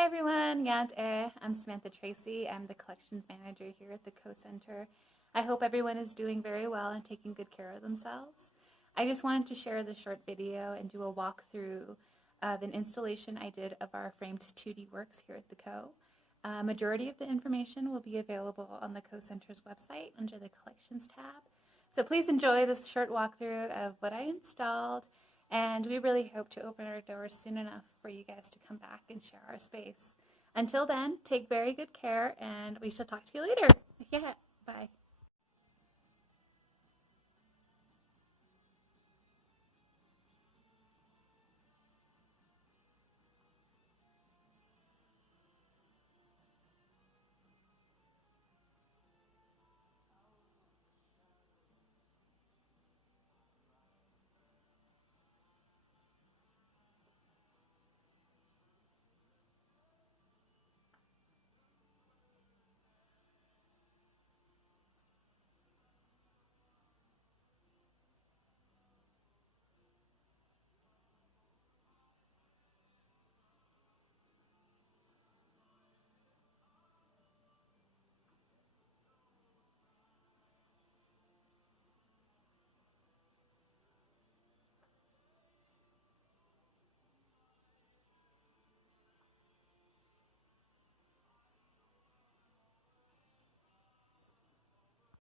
Hi everyone, I'm Samantha Tracy. I'm the collections manager here at the Coe Center. I hope everyone is doing very well and taking good care of themselves. I just wanted to share this short video and do a walkthrough of an installation I did of our framed 2D works here at the Coe. Majority of the information will be available on the Coe Center's website under the Collections tab. So please enjoy this short walkthrough of what I installed, and we really hope to open our doors soon enough for you guys to come back and share our space. Until then, take very good care, and we shall talk to you later. Yeah, bye.